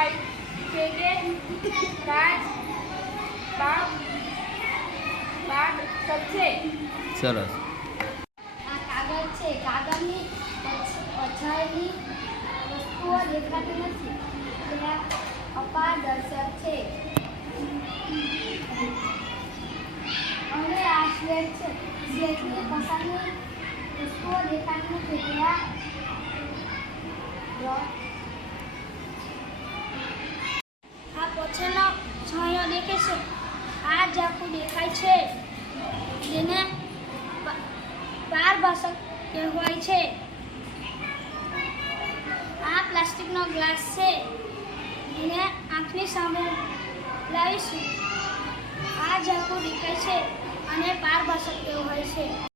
દેખાય છે કે રાજ બાગ બાગ છે સરસ આ કાગળ છે કાગળની પછ- પછાયેલી વસ્તુઓ દેખાતી નથી તે અપારદર્શક છે હવે આ સ્લેટ છે સ્લેટની પછાડની વસ્તુઓ દેખાતી નથી ત્યાં છે. આ ઝાંખું દેખાય છે. જેને પારભાષક કહેવાય છે. આ પ્લાસ્ટિકનો ગ્લાસ છે. જેને આંખની સામે લાવીશું. આ ઝાંખું દેખાય છે અને પારભાષક કહેવાય છે.